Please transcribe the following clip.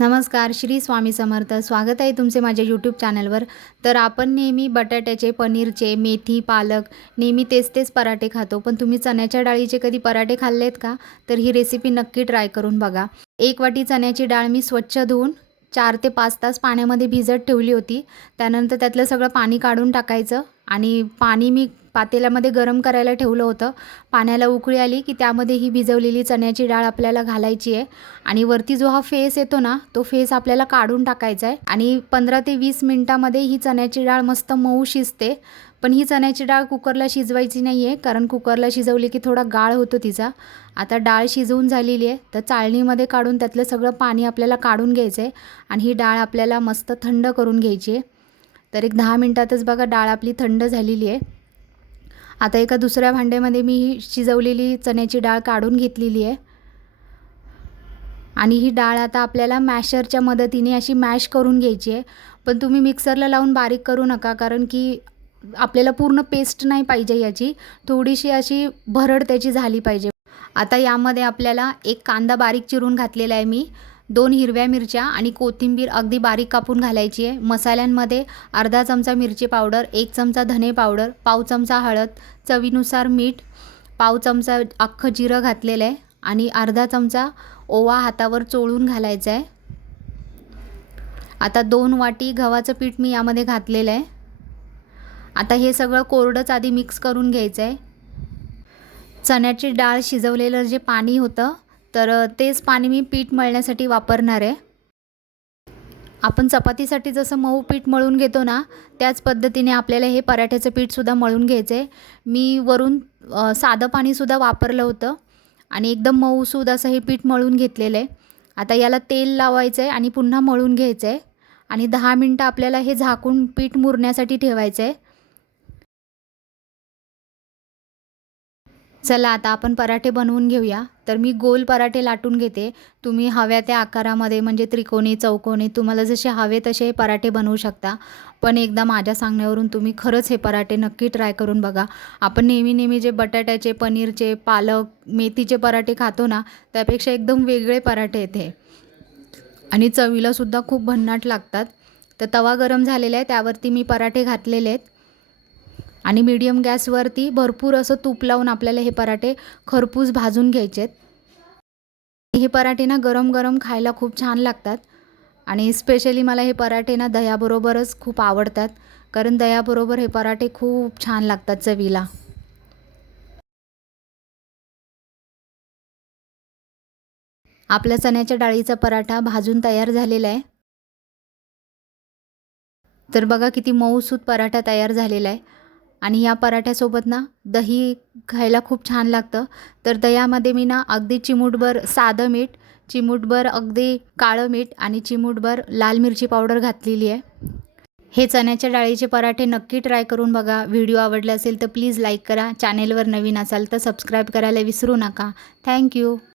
नमस्कार श्री स्वामी समर्थ. स्वागत आहे तुमचे माझ्या यूट्यूब चॅनलवर तर आपण नेहमी बटाट्याचे पनीरचे मेथी पालक नेहमी तेच तेच पराठे खातो. पण तुम्ही चण्याच्या डाळीचे कधी पराठे खाल्ले आहेत का? तर ही रेसिपी नक्की ट्राय करून बघा. एक वाटी चण्याची डाळ मी स्वच्छ धुवून चार ते पाच तास पाण्यामध्ये भिजत ठेवली होती. त्यानंतर त्यातलं सगळं पाणी काढून टाकायचं. आणि पाणी मी पातेल्यामध्ये गरम करायला ठेवलं होतं. पाण्याला उकळी आली की त्यामध्ये ही भिजवलेली चण्याची डाळ आपल्याला घालायची आहे. आणि वरती जो हा फेस येतो ना तो फेस आपल्याला काढून टाकायचा आहे. आणि पंधरा ते वीस मिनटामध्ये ही चण्याची डाळ मस्त मऊ शिजते. पण ही चण्याची डाळ कुकरला शिजवायची नाही आहे कारण कुकरला शिजवली की थोडा गाळ होतो तिचा. आता डाळ शिजवून झालेली आहे तर चाळणीमध्ये काढून त्यातलं सगळं पाणी आपल्याला काढून घ्यायचं आहे आणि ही डाळ आपल्याला मस्त थंड करून घ्यायची आहे. तर एक दहा मिनटातच बघा डाळ आपली थंड झालेली आहे. आता एका दुसऱ्या भांड्यामध्ये मी ही शिजवलेली चण्याची डाळ काढून घेतलेली आहे. आणि ही डाळ आता आपल्याला मॅशरच्या मदतीने अशी मॅश करून घ्यायची आहे. पण तुम्ही मिक्सरला लावून बारीक करू नका कारण की आपल्याला पूर्ण पेस्ट नाही पाहिजे याची. थोडीशी अशी भरड त्याची झाली पाहिजे. आता यामध्ये आपल्याला एक कांदा बारीक चिरून घातलेला आहे मी. दोन हिरव्या मिरच्या आणि कोथिंबीर अगदी बारीक कापून घालायची आहे. मसाल्यांमध्ये अर्धा चमचा मिरची पावडर एक चमचा धने पावडर पाव चमचा हळद चवीनुसार मीठ पाव चमचा अख्खं जिरं घातलेलं आहे आणि अर्धा चमचा ओवा हातावर चोळून घालायचा आहे. आता दोन वाटी गव्हाचं पीठ मी यामध्ये घातलेलं आहे. आता हे सगळं कोरडंच आधी मिक्स करून घ्यायचं आहे. चण्याची डाळ शिजवलेलं जे पाणी होतं तर तेच पाणी मी पीठ मळण्यासाठी वापरणार आहे. आपण चपातीसाठी जसं मऊ पीठ मळून घेतो ना त्याच पद्धतीने आपल्याला हे पराठ्याचं पीठसुद्धा मळून घ्यायचं आहे मी वरून साधं पाणीसुद्धा वापरलं होतं आणि एकदम मऊसूद असं हे पीठ मळून घेतलेलं आहे. आता याला तेल लावायचं आहे आणि पुन्हा मळून घ्यायचं आहे आणि दहा मिनटं आपल्याला हे झाकून पीठ मुरण्यासाठी ठेवायचं आहे चला आता आपण पराठे बनवून घेऊया. तर मी गोल पराठे लाटून घेते. तुम्ही हव्या त्या आकारामध्ये म्हणजे त्रिकोणी चौकोनी तुम्हाला जसे हवे तसे पराठे बनवू शकता. पण एकदा माझ्या सांगण्यावरून तुम्ही खरंच हे पराठे नक्की ट्राय करून बघा. आपण नेहमी नेहमी जे बटाट्याचे पनीरचे पालक मेथीचे पराठे खातो ना त्यापेक्षा एकदम वेगळे पराठे येते. आणि चवीलासुद्धा खूप भन्नाट लागतात. तर तवा गरम झालेला आहे त्यावरती मी पराठे घातलेले आहेत. आणि मीडियम गॅसवरती भरपूर असं तूप लावून आपल्याला हे पराठे खरपूस भाजून घ्यायचे आहेत हे पराठे ना गरम गरम खायला खूप छान लागतात. आणि स्पेशली मला हे पराठे ना दह्याबरोबरच खूप आवडतात. कारण दह्याबरोबर हे पराठे खूप छान लागतात चवीला. आपल्या चण्याच्या डाळीचा पराठा भाजून तयार झालेला आहे. तर बघा किती मऊसूत पराठा तयार झालेला आहे. आणि या पराठ्यासोबत ना दही खायला खूप छान लागतं. तर दह्यामध्ये मी ना अगदी चिमूटभर साधं मीठ चिमूटभर अगदी काळं मीठ आणि चिमूटभर लाल मिरची पावडर घातलेली आहे. हे चण्याच्या डाळीचे पराठे नक्की ट्राय करून बघा. व्हिडिओ आवडला असेल तर प्लीज लाईक करा. चॅनेलवर नवीन असाल तर सबस्क्राईब करायला विसरू नका. थँक्यू